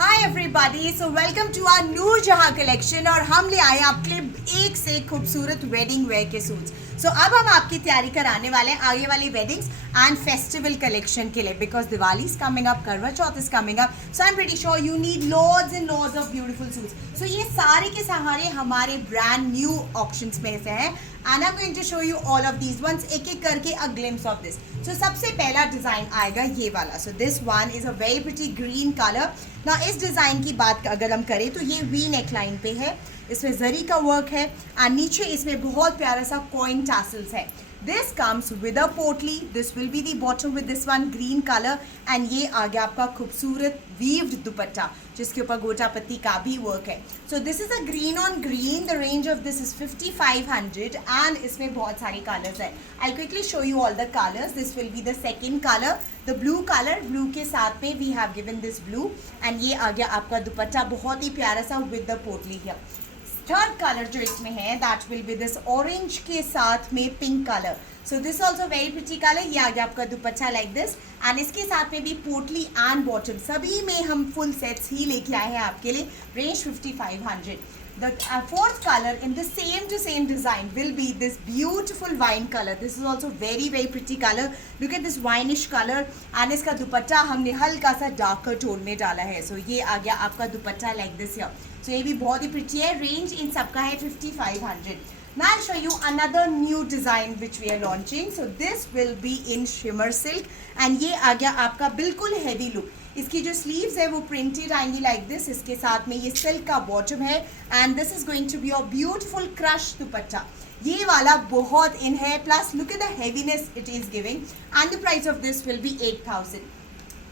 Hi everybody, so welcome to our Noor Jahan collection. और हम ले आए आपके लिए एक से खूबसूरत वेडिंग वेयर के सूट्स। सो अब हम आपकी तैयारी कराने वाले हैं आगे वाली वेडिंग्स एंड फेस्टिवल कलेक्शन के लिए, because Diwali is coming up, Karva Chauth is coming up, so I am pretty sure you need lords and lords of beautiful suits. So ये सारे के सहारे हमारे ब्रांड न्यू ऑप्शंस में से हैं and I am going to show you all of these ones, एक एक करके a glimpse of this. So सबसे पहला डिजाइन आएगा ये वाला। So this one is a very pretty green colour. ना इस डिज़ाइन की बात अगर हम करें तो ये वी नेक लाइन पे है, इसमें जरी का वर्क है एंड नीचे इसमें बहुत प्यारा सा कॉइन टैसल्स है। दिस कम्स विद अ पोटली, this will be the bottom with this one green colour and ये आ गया आपका खूबसूरत वीव्ड दुपट्टा जिसके ऊपर गोटा पत्ती का भी वर्क है। So this is a green on green, the range of this is 5500 and इसमें बहुत सारे कलर्स है। I quickly show you all the colours. This will be the second colour, the blue colour, blue के साथ में we have given this blue and ये आ गया आपका दुपट्टा बहुत ही प्यारा सा with the potli here. Third colour जो इसमें है that will B this orange के साथ में pink colour. So this also very pretty colour. ये आ गया आपका दुपट्टा लाइक दिस एंड इसके साथ में भी पोटली एंड बॉटम सभी में हम फुल सेट्स ही लेके आए हैं आपके लिए, range 5500। The fourth color in the same design will be this beautiful wine color. This is also very pretty color. Look at this wineish color and इसका दुपट्टा हमने हल्का सा डार्कर टोन में डाला है। So ये आ गया आपका दुपट्टा like this here. So ये भी बहुत ही pretty है। रेंज इन सबका है 5500. Now I'll show you another new design which we are launching. So this will be in shimmer silk and ये आ गया आपका बिल्कुल heavy look। इसकी जो स्लीव्स है वो प्रिंटेड आएंगी लाइक दिस, इसके साथ में ये सिल्क का बॉटम है and this is going to be a beautiful crush dupatta. ये वाला बहुत इन है, plus look at the heaviness it is giving and the price of this will be 8000।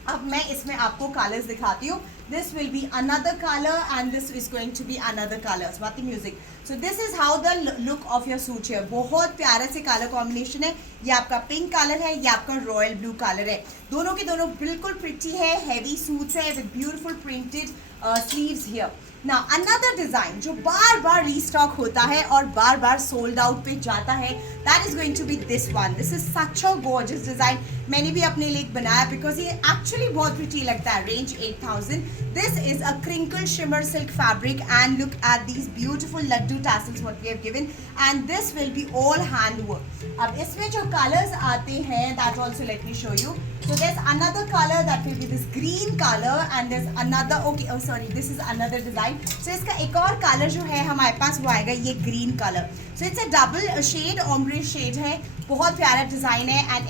अब मैं इसमें आपको कलर्स दिखाती हूँ। This will be another colour and this is going to be another colour. Swati music. So this is how the look of your suit है। बहुत प्यारा से कलर कॉम्बिनेशन है। ये आपका पिंक कलर है, ये आपका रॉयल ब्लू कलर है। दोनों के दोनों बिल्कुल प्रिटी है, हैवी सूट्स है with beautiful printed sleeves here. Now another design जो बार बार रीस्टॉक होता है और बार बार सोल्ड आउट पे जाता है, that is going to be this one. This is such a gorgeous design. मैंने भी अपने लिए बनाया बिकॉज ये एक्चुअली बहुत प्रिटी लगता है। Range 8000। This is a crinkle shimmer silk fabric and look at these beautiful laddu tassels what we have given and this will be all hand work. अब इसमें जो कलर्स आते हैं that also let me show you. So there's another color that will be this green color and there's another, okay, oh sorry, this is another design. So इसका एक और colour जो है हमारे पास वो आएगा ये green colour. So it's a double shade, ombre shade है। बहुत प्यारा डिजाइन है एंड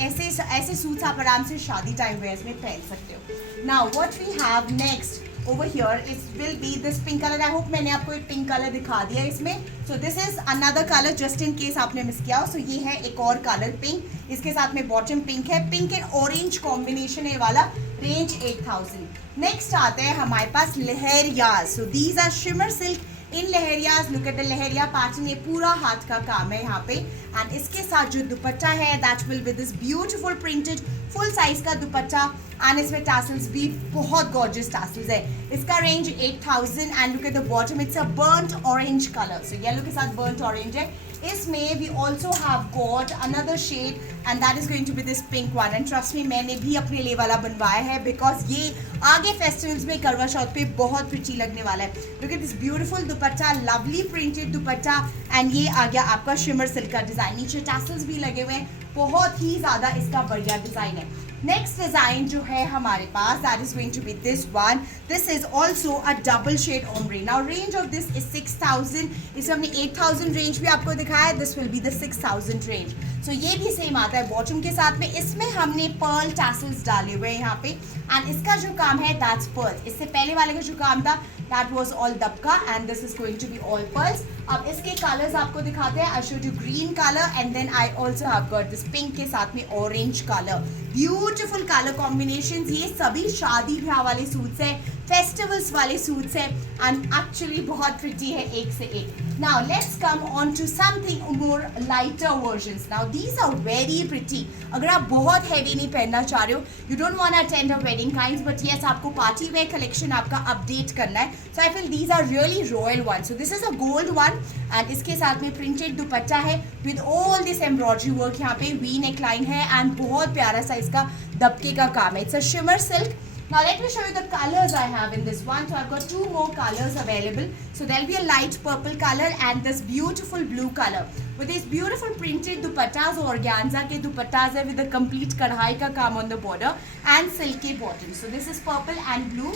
ऐसे सूट्स आप आराम से शादी टाइम वेयर्स में पहन सकते हो। Now what we have next over here it will be this pink color. I hope मैंने आपको एक पिंक कलर दिखा दिया इसमें। So this is another color just in case आपने मिस किया हो। So ये है एक और कलर पिंक, इसके साथ में बॉटम पिंक है, पिंक एंड ऑरेंज कॉम्बिनेशन है वाला। रेंज 8000। नेक्स्ट आते हैं हमारे पास lehariyas. So these are shimmer silk in lehariyas. Look at the lehariya pattern, ये पूरा हाथ का काम है यहाँ पे एंड इसके साथ जो दुपट्टा है that will B this beautiful printed full size का दुपट्टा एंड इसमें टैसल्स भी बहुत गॉर्जियस टैसल्स है। इसका range 8000 and look at the bottom, it's a burnt orange colour. So yellow के साथ बर्न्ट ऑरेंज है। इसमें we also have got another shade and that is going to be this pink one and trust me मैंने भी अपने लिए वाला बनवाया है बिकॉज ये आगे फेस्टिवल्स में करवा चौथ पे बहुत प्रिटी लगने वाला है। Look at this beautiful dupatta, lovely printed dupatta and ये आ गया आपका शिमर सिल्क का डिजाइन। नीचे टैसल्स भी लगे हुए हैं, बहुत ही ज्यादा इसका बढ़िया डिजाइन है। नेक्स्ट डिजाइन जो है हमारे पास that is going to be this one. This is also a double shade ombre. Now range of this is 6000। इसमें हमने 8000 रेंज भी आपको दिखाया है। This will be the 6000 range. So ये भी सेम आता है बॉटम के साथ में। इसमें हमने पर्ल टैसल्स डाले हुए हैं यहाँ पे एंड इसका जो काम है दैट्स पर्ल। इससे पहले वाले का जो काम था that was all dabka and this is going to be all pearls. अब इसके कलर्स आपको दिखाते हैं। I showed you green colour and then I also have got this pink के साथ में orange colour. Beautiful colour combinations. ये सभी शादी ब्याह वाले सूट्स है, फेस्टिवल्स वाले सूट्स है एंड एक्चुअली बहुत प्रिटी है एक से एक। Now let's come on to something more lighter versions. Now these are very pretty. अगर आप बहुत हैवी नहीं पहनना चाह रहे हो, you don't want to attend a wedding kinds but yes आपको पार्टी वेयर कलेक्शन आपका अपडेट करना है। So I feel these are really royal one. So this is a gold one and इसके साथ में प्रिंटेड दुपट्टा है with all this embroidery work. यहाँ पे वी नेक लाइन है एंड बहुत प्यारा सा इसका दबके का काम है। It's a shimmer silk Now let me show you the colors I have in this one. So I've got 2 more colors available. So there'll be a light purple color and this beautiful blue color. With these beautiful printed dupattas or organza ke dupattas hai with a complete kadhai ka kaam on the border and silky bottom. So this is purple and blue.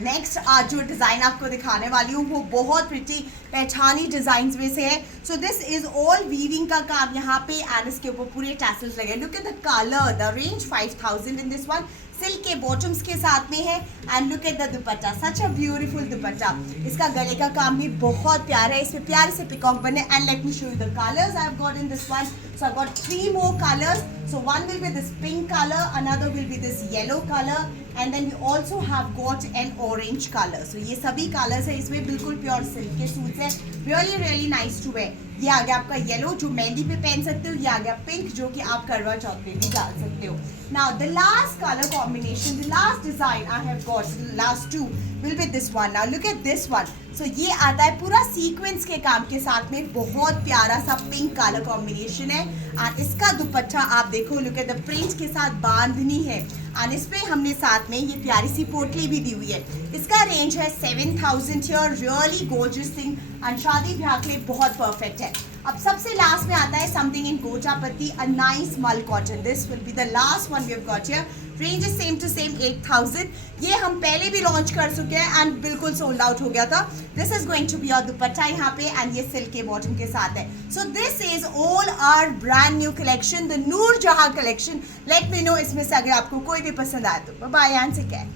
Next आज जो design आपको दिखाने वाली हूँ वो बहुत pretty पहचानी designs में से है. So this is all weaving का काम यहाँ पे एंड इसके ऊपर पूरे टैसल्स लगे. Look at the colour, the range 5000 in this one. Silk के बॉटम्स के साथ में है and look at the dupatta, such a beautiful दुपट्टा. इसका गले का काम भी बहुत प्यारा है, इसमें प्यारे से पिकॉक बने. And let me show you the colours I have got in this one. So I've got 3 more colors. So one will be this pink color, another will be this yellow color, and then we also have got an orange color. So ये सभी colors है इसमें, बिल्कुल pure silk के suits है. really nice to wear. ये आ गया आपका येलो जो मेहंदी पे पहन सकते हो, ये आ गया पिंक जो कि आप करवा चौथ पे भी डाल सकते हो. Now the last color combination, the last design I have got, the last 2 will be this one. Now look at this one. So ये आता है पूरा सीक्वेंस के काम के साथ में, बहुत प्यारा सा पिंक कलर कॉम्बिनेशन है. और इसका दुपट्टा आप देखो, लुक एट द प्रिंट के साथ बांधनी है और इस पे हमने साथ में ये प्यारी सी पोटली भी दी हुई है. इसका रेंज है 7000 here. Really gorgeous thing and शादी ब्याह के लिए बहुत परफेक्ट है. अब सबसे लास्ट में आता है समथिंग इन गोचा पत्ती, a nice mul cotton. This will be the last one we have got here. Range is same to same 8000. ये हम पहले भी लॉन्च कर चुके हैं एंड बिल्कुल सोल्ड आउट हो गया था. This is going to be your dupatta यहाँ पे एंड ये सिल्क के बॉटम के साथ है. So this is all our brand new collection, the Noor Jahan collection. Let me know इसमें से अगर आपको कोई भी पसंद आए तो बाय एंड टेक केयर.